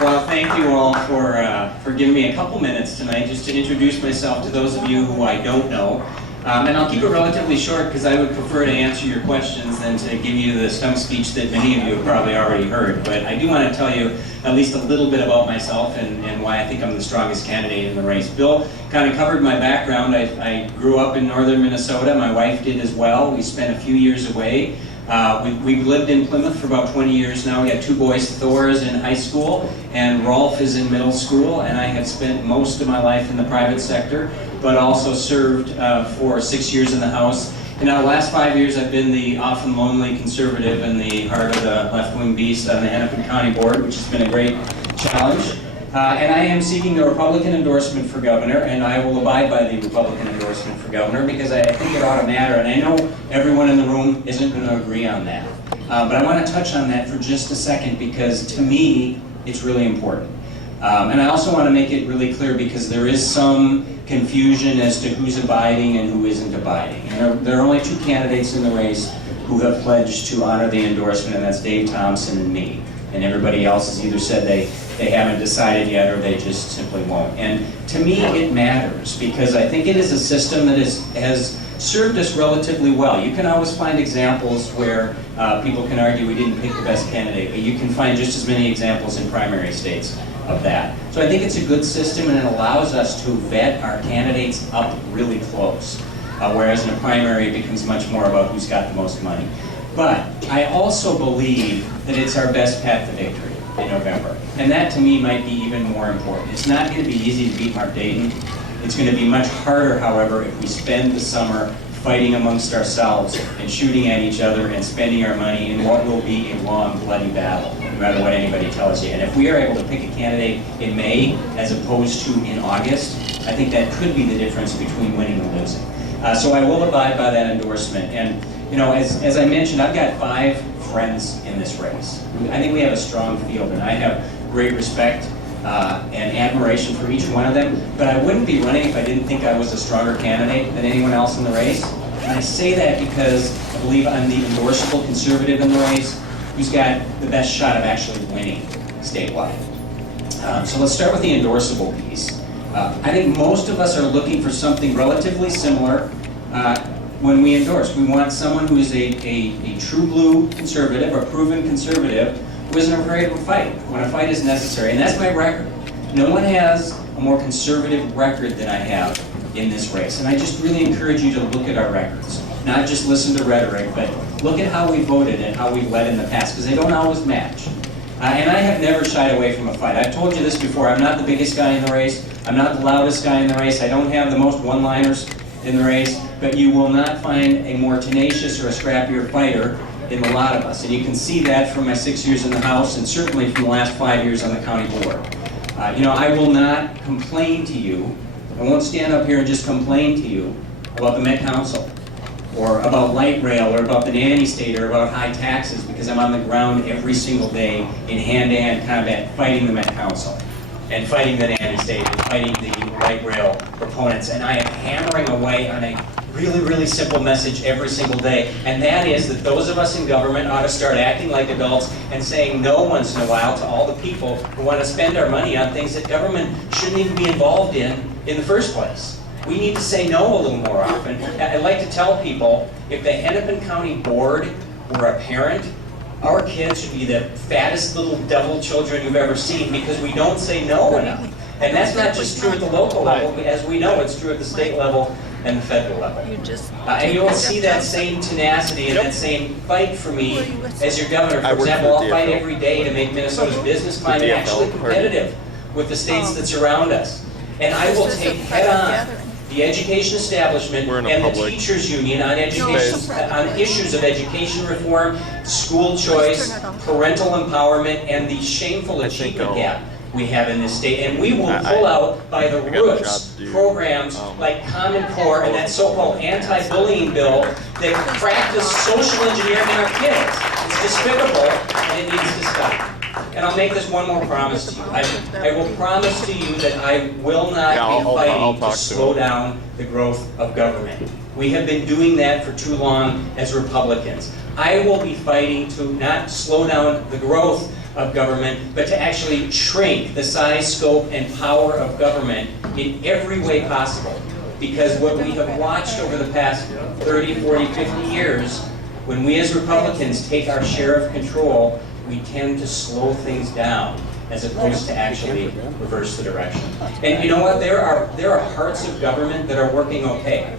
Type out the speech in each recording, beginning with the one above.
Well, thank you all for giving me a couple minutes tonight just to introduce myself to those of you who I don't know. And I'll keep it relatively short because I would prefer to answer your questions than to give you the stump speech that many of you have probably already heard. But I do want to tell you at least a little bit about myself and why I think I'm the strongest candidate in the race. Bill kind of covered my background. I grew up in northern Minnesota. My wife did as well. We spent a few years away. We've lived in Plymouth for about 20 years now. We got two boys. Thor is in high school and Rolf is in middle school, and I have spent most of my life in the private sector, but also served for 6 years in the House. In the last 5 years, I've been the often lonely conservative in the heart of the left-wing beast on the Hennepin County Board, which has been a great challenge. And I am seeking the Republican endorsement for governor, and I will abide by the Republican endorsement for governor because I think it ought to matter. And I know everyone in the room isn't going to agree on that. But I want to touch on that for just a second because to me, it's really important. And I also want to make it really clear because there is some confusion as to who's abiding and who isn't abiding. And there are only two candidates in the race who have pledged to honor the endorsement, and that's Dave Thompson and me. And everybody else has either said they haven't decided yet or they just simply won't. And to me, it matters because I think it is a system that has served us relatively well. You can always find examples where people can argue we didn't pick the best candidate, but you can find just as many examples in primary states of that. So I think it's a good system and it allows us to vet our candidates up really close. Whereas in a primary, it becomes much more about who's got the most money. But I also believe that it's our best path to victory in November. And that to me might be even more important. It's not going to be easy to beat Mark Dayton. It's going to be much harder, however, if we spend the summer fighting amongst ourselves and shooting at each other and spending our money in what will be a long, bloody battle, no matter what anybody tells you. And if we are able to pick a candidate in May as opposed to in August, I think that could be the difference between winning and losing. So I will abide by that endorsement. And you know, as I mentioned, I've got 5 friends in this race. I think we have a strong field, and I have great respect and admiration for each one of them, but I wouldn't be running if I didn't think I was a stronger candidate than anyone else in the race. And I say that because I believe I'm the endorsable conservative in the race who's got the best shot of actually winning statewide. So let's start with the endorsable piece. I think most of us are looking for something relatively similar when we endorse. We want someone who is a true blue conservative, a proven conservative, who isn't afraid of a fight when a fight is necessary. And that's my record. No one has a more conservative record than I have in this race. And I just really encourage you to look at our records. Not just listen to rhetoric, but look at how we voted and how we've led in the past, because they don't always match. And I have never shied away from a fight. I've told you this before. I'm not the biggest guy in the race. I'm not the loudest guy in the race. I don't have the most one-liners in the race, but you will not find a more tenacious or a scrappier fighter in a lot of us. And you can see that from my 6 years in the House and certainly from the last 5 years on the county board. You know, I will not complain to you. I won't stand up here and just complain to you about the Met Council or about light rail or about the nanny state or about high taxes because I'm on the ground every single day in hand-to-hand combat fighting the Met Council and fighting the nanny state and fighting the light rail proponents. And I am hammering away on a really, really simple message every single day, and that is that those of us in government ought to start acting like adults and saying no once in a while to all the people who want to spend our money on things that government shouldn't even be involved in the first place. We need to say no a little more often. I like to tell people, if the Hennepin County Board were a parent, our kids should be the fattest little devil children you've ever seen because we don't say no enough. And that's not just true at the local level, but as we know, it's true at the state level and the federal level. And you'll see that same tenacity and that same fight for me as your governor. For example, I'll fight every day to make Minnesota's business climate actually competitive with the states that surround us. And I will take head-on the education establishment and the teachers union on issues of education reform, school choice, parental empowerment, and the shameful achievement gap we have in this state. And we will pull out by the roots programs like Common Core and that so-called anti-bullying bill that practice social engineering on our kids. It's despicable and it needs to stop. And I'll make this one more promise to you. I will promise to you that I will not be fighting to slow down the growth of government. We have been doing that for too long as Republicans. I will be fighting to not slow down the growth of government, but to actually shrink the size, scope, and power of government in every way possible. Because what we have watched over the past 30, 40, 50 years, when we as Republicans take our share of control, we tend to slow things down as opposed to actually reverse the direction. And you know what? There are parts of government that are working okay.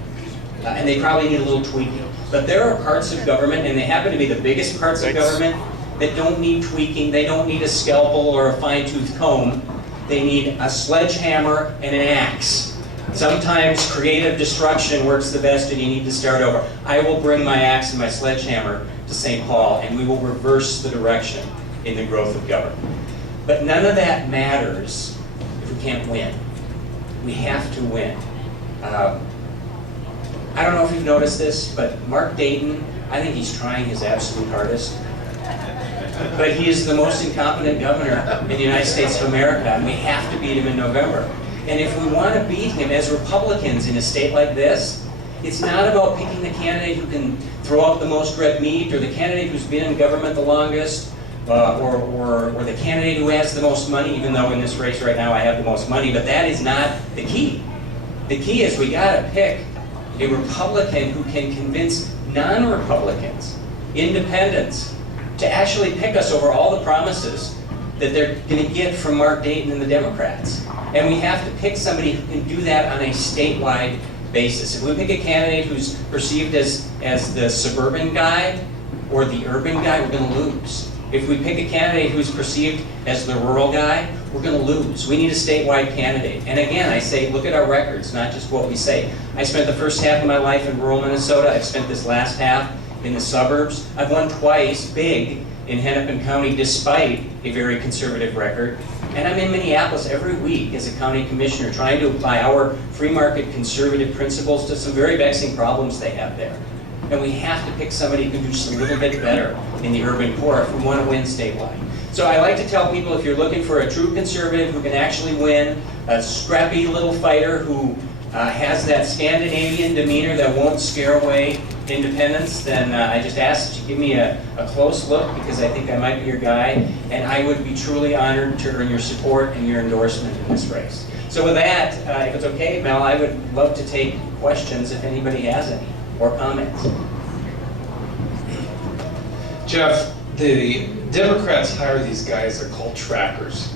And they probably need a little tweaking. But there are parts of government, and they happen to be the biggest parts of government, that don't need tweaking. They don't need a scalpel or a fine-tooth comb. They need a sledgehammer and an axe. Sometimes creative destruction works the best and you need to start over. I will bring my axe and my sledgehammer to St. Paul and we will reverse the direction in the growth of government. But none of that matters if we can't win. We have to win. I don't know if you've noticed this, but Mark Dayton, I think he's trying his absolute hardest. But he is the most incompetent governor in the United States of America, and we have to beat him in November. And if we want to beat him as Republicans in a state like this, it's not about picking the candidate who can throw out the most red meat, or the candidate who's been in government the longest, or the candidate who has the most money, even though in this race right now I have the most money, but that is not the key. The key is we got to pick a Republican who can convince non-Republicans, independents, to actually pick us over all the promises that they're going to get from Mark Dayton and the Democrats. And we have to pick somebody who can do that on a statewide basis. If we pick a candidate who's perceived as the suburban guy or the urban guy, we're going to lose. If we pick a candidate who's perceived as the rural guy, we're going to lose. We need a statewide candidate. And again, I say, look at our records, not just what we say. I spent the first half of my life in rural Minnesota. I've spent this last half in the suburbs. I've won twice big in Hennepin County despite a very conservative record. And I'm in Minneapolis every week as a county commissioner trying to apply our free market conservative principles to some very vexing problems they have there. And we have to pick somebody who can do just a little bit better in the urban core if we want to win statewide. So I like to tell people, if you're looking for a true conservative who can actually win, a scrappy little fighter who has that Scandinavian demeanor that won't scare away independents, then I just ask that you give me a close look, because I think I might be your guy, and I would be truly honored to earn your support and your endorsement in this race. So with that, if it's okay, Mel, I would love to take questions if anybody has any, or comments. Jeff, the Democrats hire these guys, they're called trackers.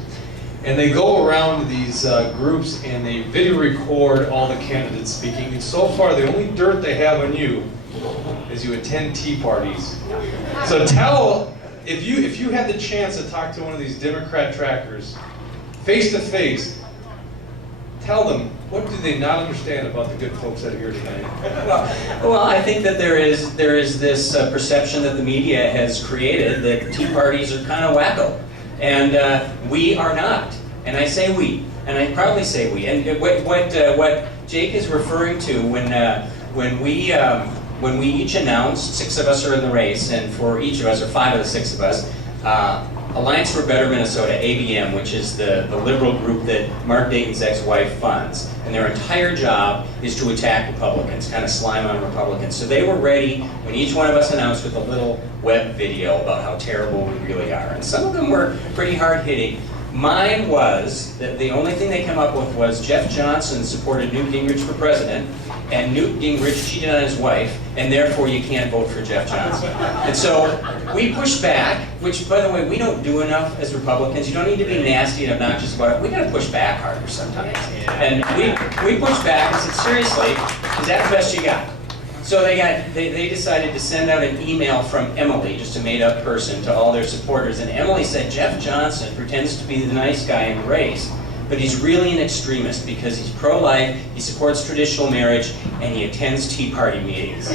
And they go around these groups and they video record all the candidates speaking. And so far, the only dirt they have on you is you attend tea parties. So tell, if you had the chance to talk to one of these Democrat trackers, face to face, tell them, what do they not understand about the good folks that are here tonight? Well, I think that there is this perception that the media has created that tea parties are kind of wacko. And we are not. And I say we. And I proudly say we. And what Jake is referring to when we each announced, 6 of us are in the race, and for each of us, or 5 of the 6 of us, Alliance for Better Minnesota, ABM, which is the liberal group that Mark Dayton's ex-wife funds, and their entire job is to attack Republicans, kind of slime on Republicans. So they were ready when each one of us announced with a little web video about how terrible we really are. And some of them were pretty hard-hitting. Mine was that the only thing they come up with was Jeff Johnson supported Newt Gingrich for president, and Newt Gingrich cheated on his wife, and therefore you can't vote for Jeff Johnson. And so we pushed back, which, by the way, we don't do enough as Republicans. You don't need to be nasty and obnoxious about it. We got to push back harder sometimes. And we pushed back and said, seriously, is that the best you got? So they decided to send out an email from Emily, just a made-up person, to all their supporters. And Emily said, Jeff Johnson pretends to be the nice guy in the race, but he's really an extremist because he's pro-life, he supports traditional marriage, and he attends Tea Party meetings.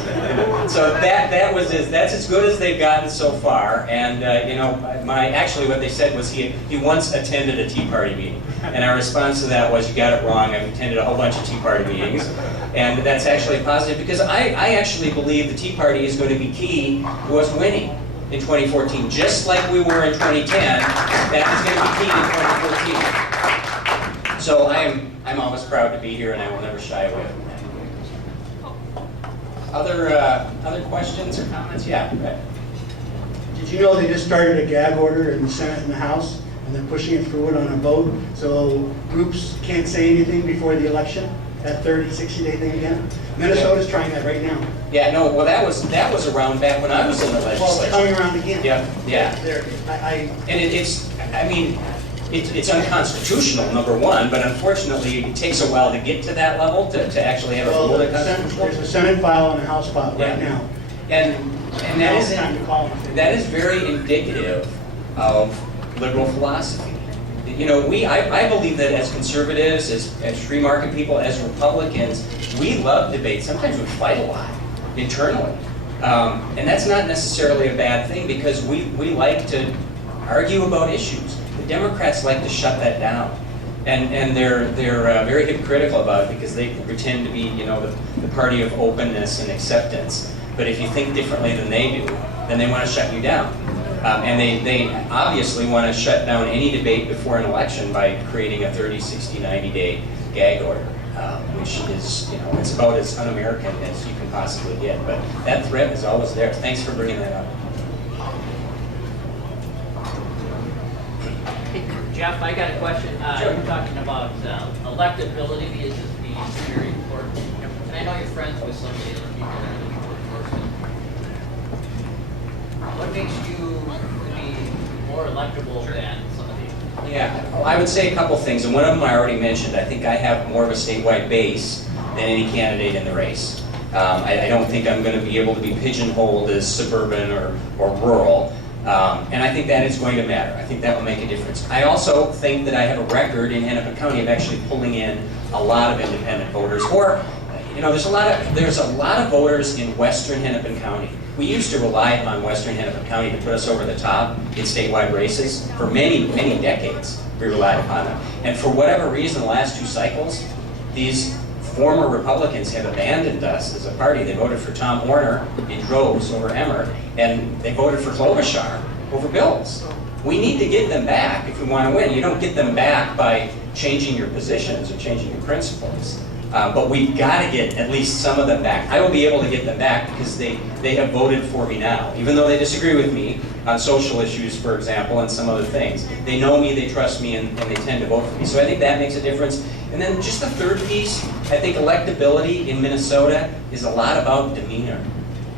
So that's as good as they've gotten so far. And actually what they said was he once attended a Tea Party meeting, and our response to that was, you got it wrong. I've attended a whole bunch of Tea Party meetings, and that's actually positive because I actually believe the Tea Party is going to be key to us winning in 2014, just like we were in 2010. That is going to be key in 2014. So I'm always proud to be here, and I will never shy away from that. Other questions or comments? Yeah. Right. Did you know they just started a gag order in the Senate and the House, and they're pushing it through it on a vote, so groups can't say anything before the election? That 30, 60-day thing again? Minnesota's trying that right now. Yeah, no, well, that was around back when I was in the Well, it's legislature. coming around again. Yeah. And it's unconstitutional, number one, but unfortunately, it takes a while to get to that level, to actually have a Well, rule there's that constitutional. a Senate file and a House file right Yeah. now. And that Now's the time to call them. that is very indicative of liberal philosophy. You know, I believe that as conservatives, as free market people, as Republicans, we love debate. Sometimes we fight a lot internally. And that's not necessarily a bad thing because we like to argue about issues. The Democrats like to shut that down. And they're very hypocritical about it because they pretend to be, you know, the party of openness and acceptance. But if you think differently than they do, then they want to shut you down. And they obviously want to shut down any debate before an election by creating a 30, 60, 90-day gag order, which is, you know, it's about as un-American as you can possibly get. But that threat is always there. Thanks for bringing that up. Jeff, I got a question. Sure. You're talking about electability is just being very important. And I know you're friends with some of the other people that we work for. What makes you be more electable than some of these? Yeah, I would say a couple things, and one of them I already mentioned. I think I have more of a statewide base than any candidate in the race. I don't think I'm going to be able to be pigeonholed as suburban or rural. And I think that is going to matter. I think that will make a difference. I also think that I have a record in Hennepin County of actually pulling in a lot of independent voters. Or, you know, there's a lot of voters in western Hennepin County. We used to rely on western Hennepin County to put us over the top in statewide races. For many, many decades, we relied upon them. And for whatever reason, the last two cycles, these former Republicans have abandoned us as a party. They voted for Tom Horner in droves over Emmer, and they voted for Klobuchar over Bills. We need to get them back if we want to win. You don't get them back by changing your positions or changing your principles. But we've got to get at least some of them back. I will be able to get them back because they have voted for me now. Even though they disagree with me on social issues, for example, and some other things. They know me, they trust me, and they tend to vote for me. So I think that makes a difference. And then just the third piece, I think electability in Minnesota is a lot about demeanor.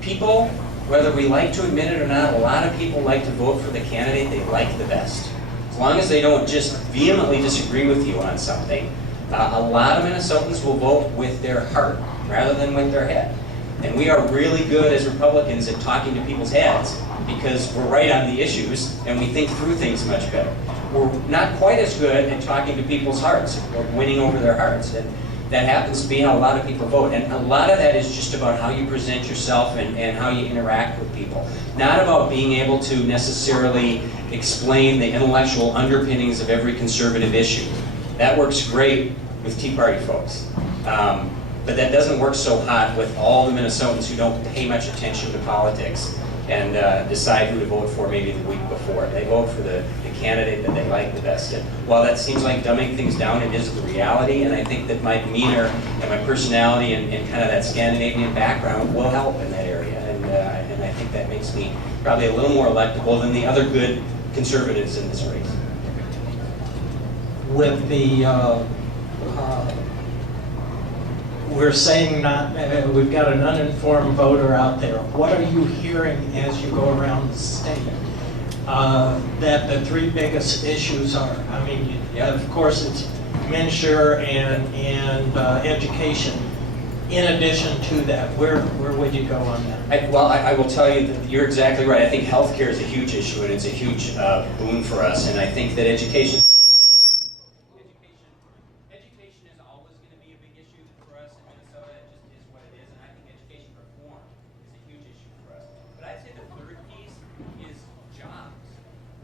People, whether we like to admit it or not, a lot of people like to vote for the candidate they like the best. As long as they don't just vehemently disagree with you on something, a lot of Minnesotans will vote with their heart rather than with their head. And we are really good as Republicans at talking to people's heads because we're right on the issues and we think through things much better. We're not quite as good at talking to people's hearts, or winning over their hearts. And that happens to be how a lot of people vote. And a lot of that is just about how you present yourself and how you interact with people. Not about being able to necessarily explain the intellectual underpinnings of every conservative issue. That works great with Tea Party folks. But that doesn't work so hot with all the Minnesotans who don't pay much attention to politics and decide who to vote for maybe the week before. They vote for the candidate that they like the best. And while that seems like dumbing things down, it is the reality, and I think that my demeanor and my personality and kind of that Scandinavian background will help in that area. And I think that makes me probably a little more electable than the other good conservatives in this race. With the, we're saying not, we've got an uninformed voter out there. What are you hearing as you go around the state? That the three biggest issues are, I mean, of course it's Menschur and education. In addition to that, where would you go on that? I will tell you that you're exactly right. I think healthcare is a huge issue and it's a huge boon for us. And I think that education is always going to be a big issue for us in Minnesota. It just is what it is. And I think education reform is a huge issue for us. But I'd say the third piece is jobs.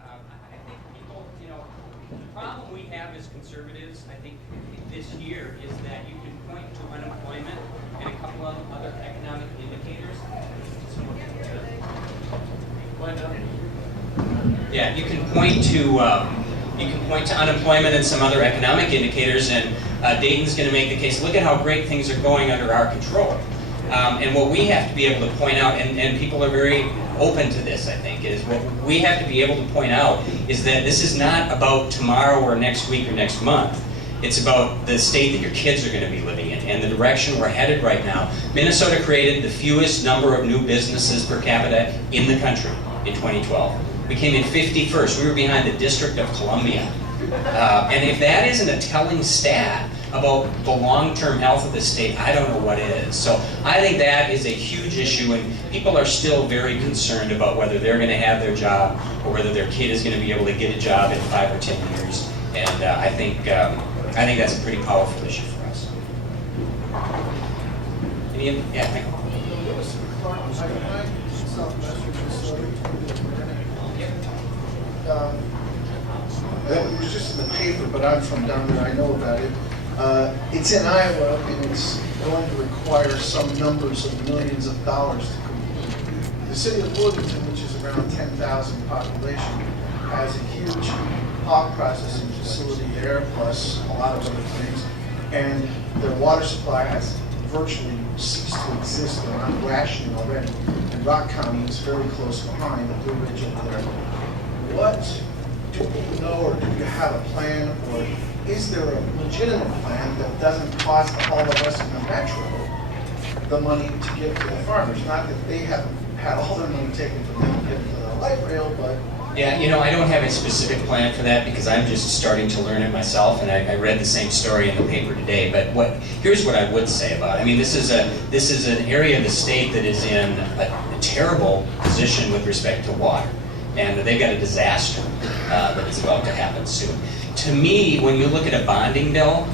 I think people, you know, the problem we have as conservatives, I think this year, is that you can point to unemployment and a couple of other economic indicators. Yeah, you can point to unemployment and some other economic indicators, and Dayton's going to make the case. Look at how great things are going under our control. And what we have to be able to point out, and people are very open to this, I think, is what we have to be able to point out is that this is not about tomorrow or next week or next month. It's about the state that your kids are going to be living in and the direction we're headed right now. Minnesota created the fewest number of new businesses per capita in the country in 2012. We came in 51st. We were behind the District of Columbia. And if that isn't a telling stat about the long-term health of the state, I don't know what is. So I think that is a huge issue, and people are still very concerned about whether they're going to have their job or whether their kid is going to be able to get a job in 5 or 10 years. And I think that's a pretty powerful issue for us. Yeah, Michael. It was just in the paper, but I'm from down there, I know about it. It's in Iowa, and it's going to require some numbers of millions of dollars to complete. The city of Bloomington, which is around 10,000 population, has a huge hog processing facility there, plus a lot of other things. And their water supply has virtually ceased to exist. They're on rationing already. And Rock County is very close behind the Blue Ridge over there. What do you know, or do you have a plan, or is there a legitimate plan that doesn't cost all of us in the metro the money to give to the farmers? Not that they haven't had all their money taken from them to give to the light rail, but... Yeah, I don't have a specific plan for that because I'm just starting to learn it myself, and I read the same story in the paper today. But here's what I would say about it. I mean, this is an area of the state that is in a terrible position with respect to water, and they've got a disaster that is about to happen soon. To me, when you look at a bonding bill,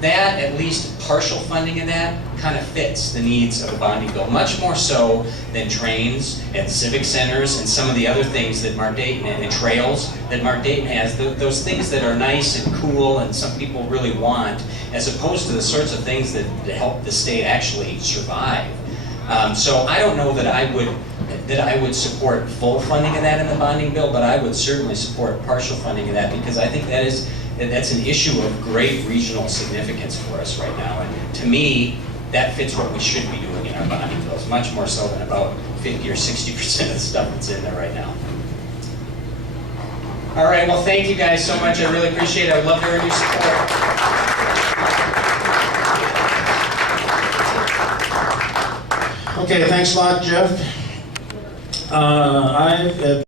that, at least partial funding of that, kind of fits the needs of a bonding bill, much more so than drains and civic centers and some of the other things that Mark Dayton, and trails that Mark Dayton has, those things that are nice and cool and some people really want, as opposed to the sorts of things that help the state actually survive. So I don't know that I would support full funding of that in the bonding bill, but I would certainly support partial funding of that because I think that's an issue of great regional significance for us right now. And to me, that fits what we should be doing in our bonding bills, much more so than about 50 or 60% of the stuff that's in there right now. All right, well, thank you guys so much. I really appreciate it. I would love to hear your support. Okay, thanks a lot, Jeff.